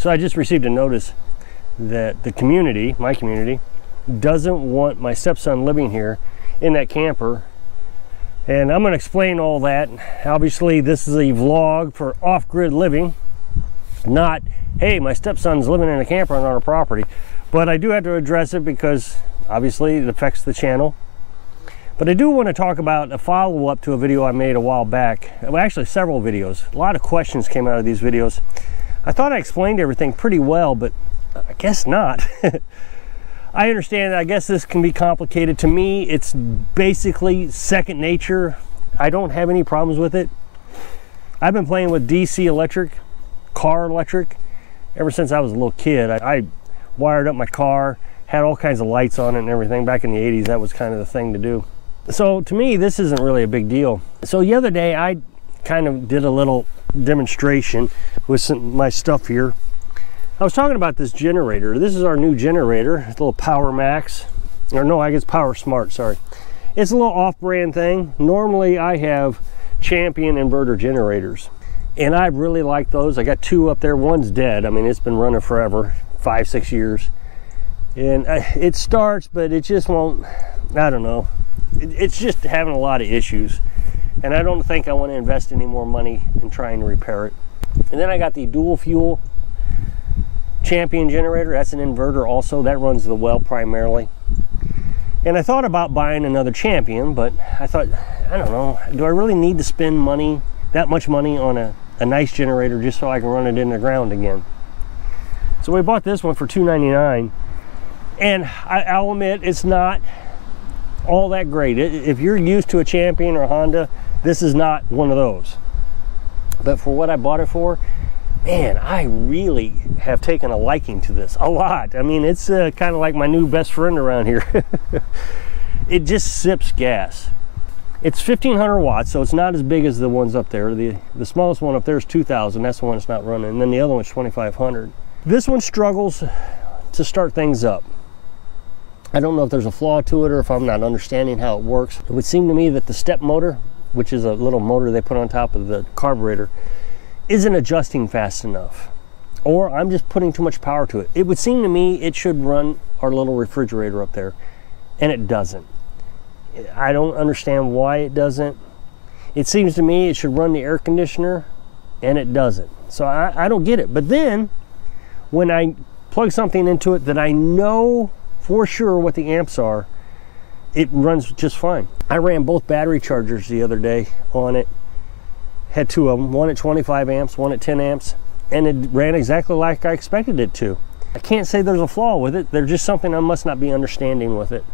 So I just received a notice that the community, my community, doesn't want my stepson living here in that camper. And I'm going to explain all that. Obviously, this is a vlog for off-grid living, not, hey, my stepson's living in a camper on our property. But I do have to address it because obviously it affects the channel. But I do want to talk about a follow-up to a video I made a while back. Well, actually several videos. A lot of questions came out of these videos. I thought I explained everything pretty well, but I guess not. I understand that. I guess this can be complicated. To me, it's basically second nature. I don't have any problems with it. I've been playing with DC electric, car electric, ever since I was a little kid. I wired up my car, had all kinds of lights on it and everything. Back in the 80s, that was kind of the thing to do. So to me, this isn't really a big deal. So the other day, I kind of did a little demonstration with my stuff here. I was talking about this generator. This is our new generator. It's a little Power Max, or no, I guess Power Smart, sorry. It's a little off-brand thing. Normally I have Champion inverter generators, and I really like those. I got two up there. One's dead. I mean, it's been running forever, 5-6 years. And it starts, but it just won't, I don't know. It's just having a lot of issues. And I don't think I want to invest any more money in trying to repair it. And then I got the dual fuel Champion generator. That's an inverter also. That runs the well primarily. And I thought about buying another Champion, but I thought, I don't know, do I really need to spend money, that much money on a nice generator just so I can run it in the ground again? So we bought this one for $2.99, and I'll admit it's not all that great. If you're used to a Champion or a Honda, this is not one of those. But for what I bought it for, man, I really have taken a liking to this, a lot. I mean, it's kind of like my new best friend around here. It just sips gas. It's 1,500 watts, so it's not as big as the ones up there. The smallest one up there is 2,000. That's the one that's not running. And then the other one's 2,500. This one struggles to start things up. I don't know if there's a flaw to it or if I'm not understanding how it works. It would seem to me that the step motor, which is a little motor they put on top of the carburetor, isn't adjusting fast enough, or I'm just putting too much power to it. It would seem to me it should run our little refrigerator up there, and it doesn't. I don't understand why it doesn't. It seems to me it should run the air conditioner, and it doesn't. So I don't get it. But then when I plug something into it that I know for sure what the amps are, it runs just fine. I ran both battery chargers the other day on it. Had two of them, one at 25 amps, one at 10 amps, and it ran exactly like I expected it to. I can't say there's a flaw with it. There's just something I must not be understanding with it.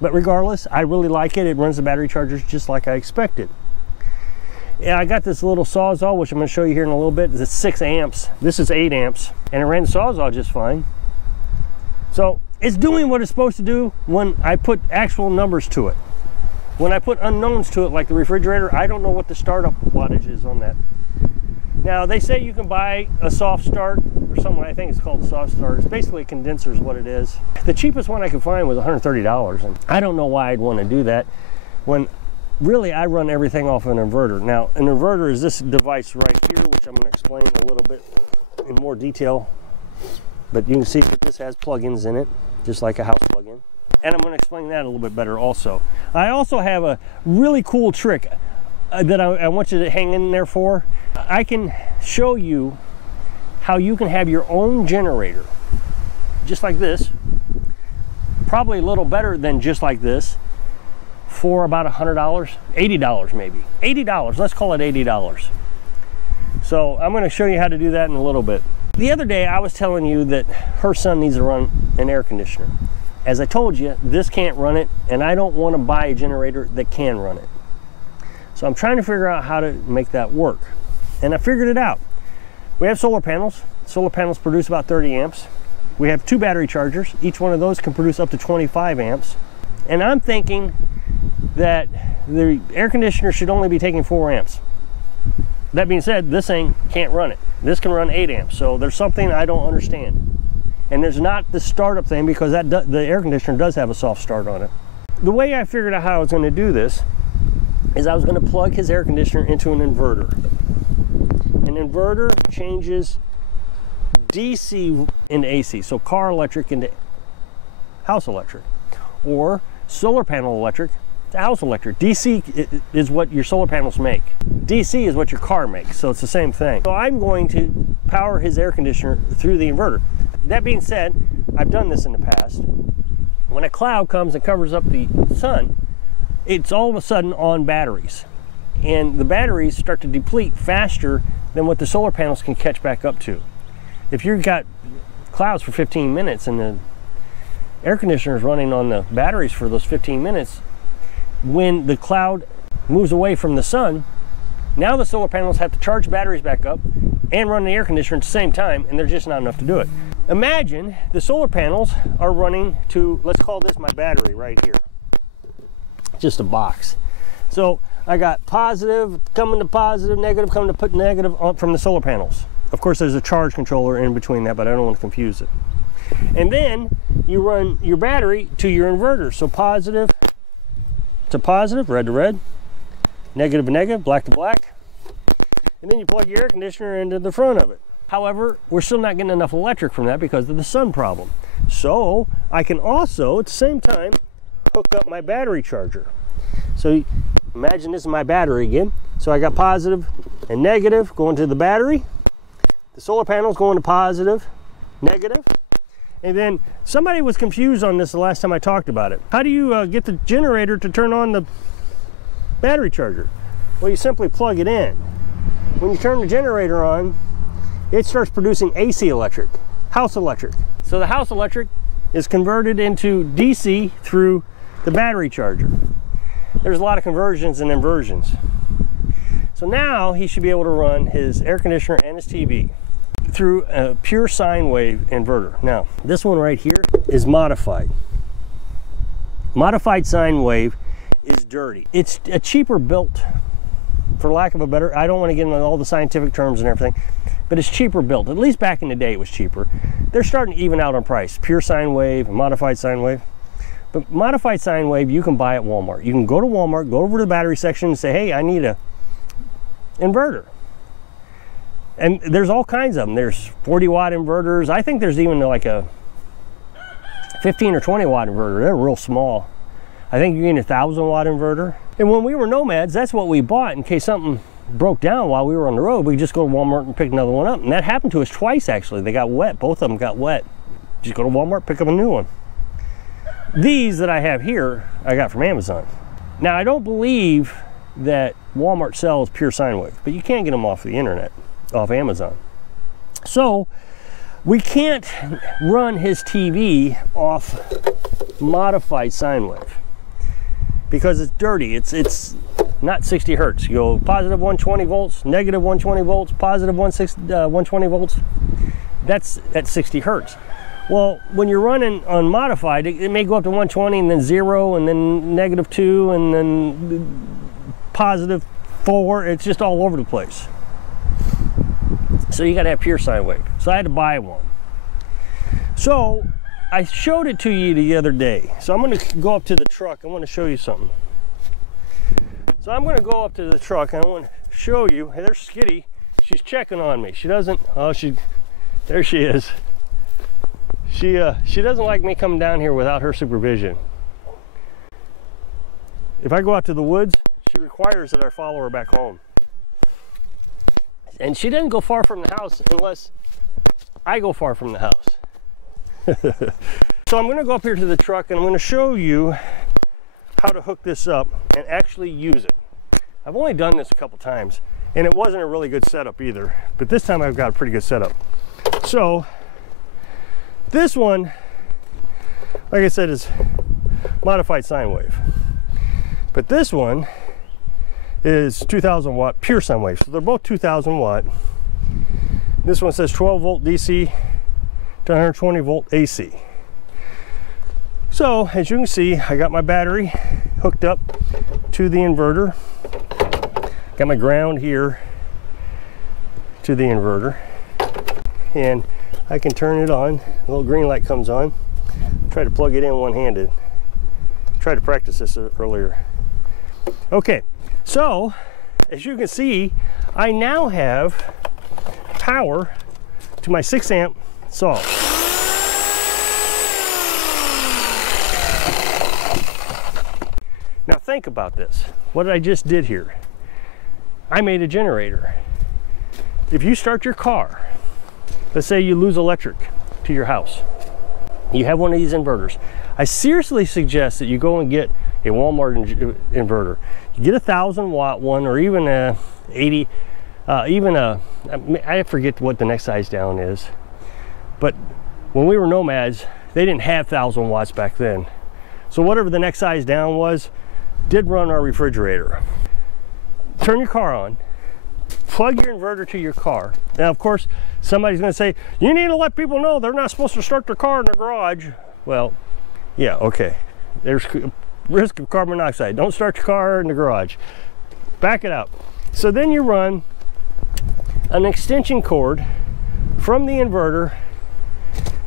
But regardless, I really like it. It runs the battery chargers just like I expected. Yeah, I got this little Sawzall, which I'm going to show you here in a little bit. It's 6 amps. This is 8 amps, and it ran the Sawzall just fine. So it's doing what it's supposed to do when I put actual numbers to it. When I put unknowns to it, like the refrigerator, I don't know what the startup wattage is on that. Now, they say you can buy a soft start or something. I think it's called a soft start. It's basically a condenser is what it is. The cheapest one I could find was $130, and I don't know why I'd want to do that when really I run everything off an inverter. Now, an inverter is this device right here, which I'm going to explain a little bit in more detail. But you can see that this has plugins in it, just like a house plug-in. And I'm going to explain that a little bit better also. I also have a really cool trick that I want you to hang in there for. I can show you how you can have your own generator, just like this, probably a little better than just like this, for about $100, $80 maybe. $80, let's call it $80. So I'm going to show you how to do that in a little bit. The other day I was telling you that her son needs to run an air conditioner. As I told you, this can't run it, and I don't want to buy a generator that can run it. So I'm trying to figure out how to make that work. And I figured it out. We have solar panels. Solar panels produce about 30 amps. We have 2 battery chargers. Each one of those can produce up to 25 amps. And I'm thinking that the air conditioner should only be taking 4 amps. That being said, this thing can't run it. This can run 8 amps. So there's something I don't understand. And there's not the startup thing, because the air conditioner does have a soft start on it. The way I figured out how I was going to do this is I was going to plug his air conditioner into an inverter. An inverter changes DC into AC, so car electric into house electric, or solar panel electric to house electric. DC is what your solar panels make. DC is what your car makes, so it's the same thing. So I'm going to power his air conditioner through the inverter. That being said, I've done this in the past. When a cloud comes and covers up the sun, it's all of a sudden on batteries. And the batteries start to deplete faster than what the solar panels can catch back up to. If you've got clouds for 15 minutes and the air conditioner is running on the batteries for those 15 minutes, when the cloud moves away from the sun, now the solar panels have to charge batteries back up and run the air conditioner at the same time, and there's just not enough to do it. Imagine the solar panels are running to, let's call this my battery right here. Just a box. So I got positive coming to positive, negative coming to put negative on from the solar panels. Of course, there's a charge controller in between that, but I don't want to confuse it. And then you run your battery to your inverter. So positive to positive, red to red, negative to negative, black to black. And then you plug your air conditioner into the front of it. However, we're still not getting enough electric from that because of the sun problem. So I can also, at the same time, hook up my battery charger. So imagine this is my battery again. So I got positive and negative going to the battery. The solar panels going to positive, negative. And then somebody was confused on this the last time I talked about it. How do you get the generator to turn on the battery charger? Well, you simply plug it in. When you turn the generator on, it starts producing AC electric, house electric. So the house electric is converted into DC through the battery charger. There's a lot of conversions and inversions. So now he should be able to run his air conditioner and his TV through a pure sine wave inverter. Now, this one right here is modified. Modified sine wave is dirty. It's a cheaper built, for lack of a better, I don't want to get into all the scientific terms and everything, but it's cheaper built. At least back in the day it was cheaper. They're starting to even out on price. Pure sine wave, modified sine wave. But modified sine wave you can buy at Walmart. You can go to Walmart, go over to the battery section and say, hey, I need a inverter. And there's all kinds of them. There's 40-watt inverters. I think there's even like a 15 or 20-watt inverter. They're real small. I think you get a 1,000-watt inverter. And when we were nomads, that's what we bought in case something broke down while we were on the road. We just go to Walmart and pick another one up. And that happened to us twice, actually. They got wet. Both of them got wet. Just go to Walmart, pick up a new one. These that I have here, I got from Amazon. Now, I don't believe that Walmart sells pure sine wave, but you can't get them off the internet, off Amazon. So we can't run his TV off modified sine wave because it's dirty. It's not 60 hertz. You go positive 120 volts, negative 120 volts, positive 120 volts. That's at 60 hertz. Well, when you're running unmodified, it may go up to 120 and then 0 and then negative 2 and then positive 4. It's just all over the place. So you got to have pure sine wave. So I had to buy one. So I showed it to you the other day. So I'm going to go up to the truck. I want to show you something. So I'm going to go up to the truck and I want to show you. Hey, there's Skitty. She's checking on me. She doesn't. Oh, there she is. She doesn't like me coming down here without her supervision. If I go out to the woods, she requires that I follow her back home. And she doesn't go far from the house unless I go far from the house. So I'm going to go up here to the truck and I'm going to show you how to hook this up and actually use it. I've only done this a couple times and it wasn't a really good setup either, but this time I've got a pretty good setup. So this one, like I said, is modified sine wave. But this one is 2,000 watt pure sine wave. So they're both 2,000 watt. This one says 12 volt DC to 120 volt AC. So as you can see, I got my battery hooked up to the inverter. Got my ground here to the inverter. And I can turn it on. A little green light comes on. Try to plug it in one-handed. Tried to practice this earlier. Okay, so as you can see, I now have power to my 6 amp saw. Now think about this. What I just did here. I made a generator. If you start your car, let's say you lose electric to your house, you have one of these inverters. I seriously suggest that you go and get a Walmart inverter. You get a 1,000-watt one, or even a 80, I forget what the next size down is. But when we were nomads, they didn't have 1,000 watts back then. So whatever the next size down was, did run our refrigerator. Turn your car on, plug your inverter to your car. Now, of course, somebody's going to say, you need to let people know they're not supposed to start their car in the garage. Well, yeah, okay. There's risk of carbon monoxide. Don't start your car in the garage. Back it up. So then you run an extension cord from the inverter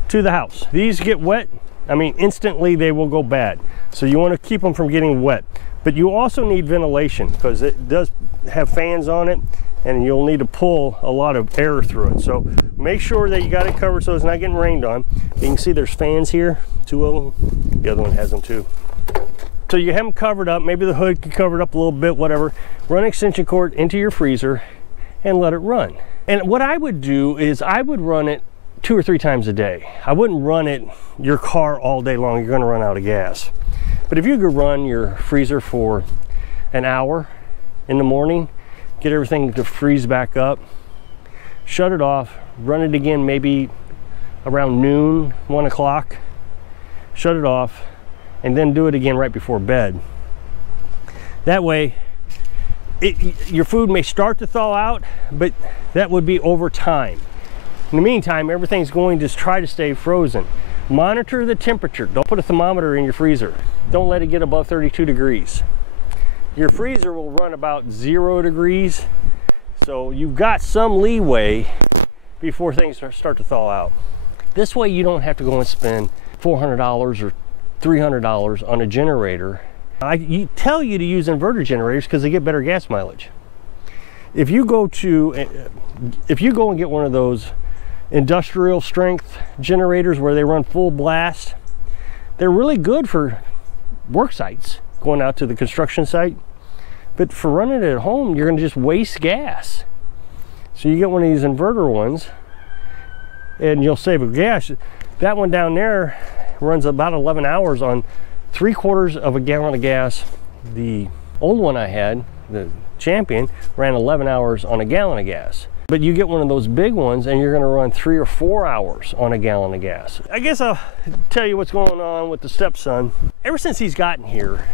to the house. These get wet, I mean, instantly they will go bad. So you want to keep them from getting wet. But you also need ventilation, because it does have fans on it, and you'll need to pull a lot of air through it. So make sure that you got it covered so it's not getting rained on. You can see there's fans here, 2 of them. The other one has them too. So you have them covered up, maybe the hood can cover it up a little bit, whatever. Run extension cord into your freezer and let it run. And what I would do is I would run it 2 or 3 times a day. I wouldn't run it your car all day long. You're gonna run out of gas. But if you could run your freezer for an hour in the morning, get everything to freeze back up, shut it off, run it again maybe around noon, 1 o'clock, shut it off, and then do it again right before bed. That way, your food may start to thaw out, but that would be over time. In the meantime, everything's going to try to stay frozen. Monitor the temperature. Don't put a thermometer in your freezer. Don't let it get above 32 degrees. Your freezer will run about 0 degrees, so you've got some leeway before things start to thaw out. This way you don't have to go and spend $400 or $300 on a generator. I tell you to use inverter generators because they get better gas mileage. If you go and get one of those industrial strength generators where they run full blast, they're really good for work sites, going out to the construction site. But for running it at home, you're going to just waste gas. So you get one of these inverter ones and you'll save gas. That one down there runs about 11 hours on 3/4 of a gallon of gas. The old one I had, the Champion, ran 11 hours on a gallon of gas. But you get one of those big ones and you're going to run 3 or 4 hours on a gallon of gas. I guess I'll tell you what's going on with the stepson. Ever since he's gotten here,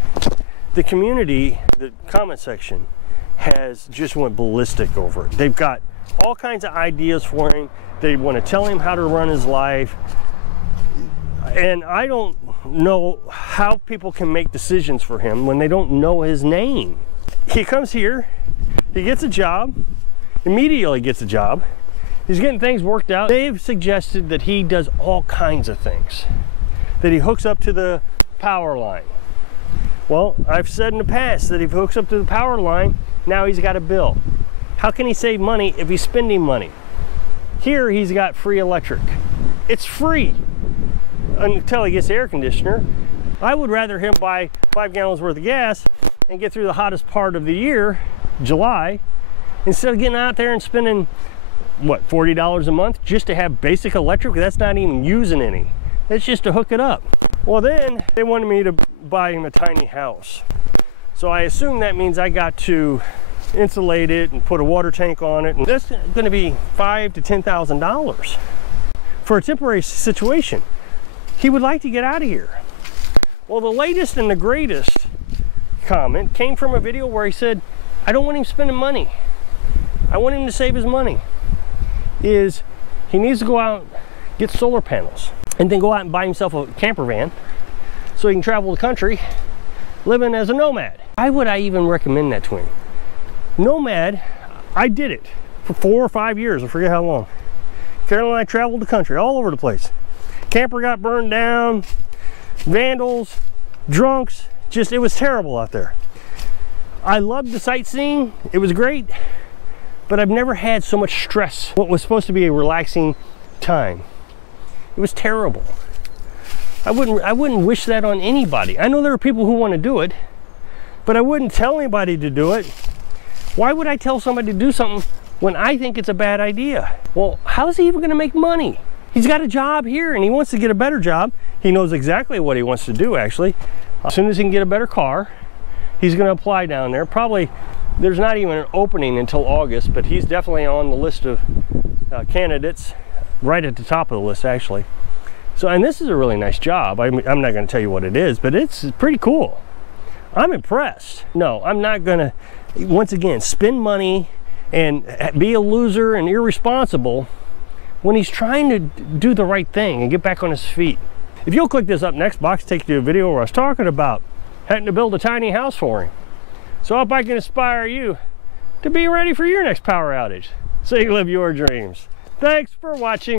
the community, the comment section, has just went ballistic over it. They've got all kinds of ideas for him. They want to tell him how to run his life. And I don't know how people can make decisions for him when they don't know his name. He comes here, he gets a job, immediately gets a job. He's getting things worked out. They've suggested that he does all kinds of things, that he hooks up to the power line. Well, I've said in the past that if he hooks up to the power line, now he's got a bill. How can he save money if he's spending money? Here he's got free electric. It's free until he gets the air conditioner. I would rather him buy 5 gallons worth of gas and get through the hottest part of the year, July, instead of getting out there and spending, what, $40 a month just to have basic electric. That's not even using any. That's just to hook it up. Well, then they wanted me to buy him a tiny house. So I assume that means I got to insulate it and put a water tank on it. And that's going to be $5,000 to $10,000 for a temporary situation. He would like to get out of here. Well, the latest and the greatest comment came from a video where he said, I don't want him spending money. I want him to save his money. He needs to go out, get solar panels, and then go out and buy himself a camper van so he can travel the country living as a nomad. Why would I even recommend that to him? Nomad, I did it for 4 or 5 years, I forget how long. Carolyn and I traveled the country all over the place. Camper got burned down, vandals, drunks, it was terrible out there. I loved the sightseeing, it was great, but I've never had so much stress. What was supposed to be a relaxing time, it was terrible. I wouldn't wish that on anybody. I know there are people who want to do it, but I wouldn't tell anybody to do it. Why would I tell somebody to do something when I think it's a bad idea? Well, how's he even going to make money? He's got a job here and he wants to get a better job. He knows exactly what he wants to do, actually. As soon as he can get a better car, he's going to apply down there. Probably, there's not even an opening until August, but he's definitely on the list of candidates, right at the top of the list, actually. So, and this is a really nice job. I'm not going to tell you what it is, but it's pretty cool. I'm impressed. No, I'm not going to, once again, spend money and be a loser and irresponsible when he's trying to do the right thing and get back on his feet. If you'll click this up next box, take you to a video where I was talking about having to build a tiny house for him. So I hope I can inspire you to be ready for your next power outage so you can live your dreams. Thanks for watching.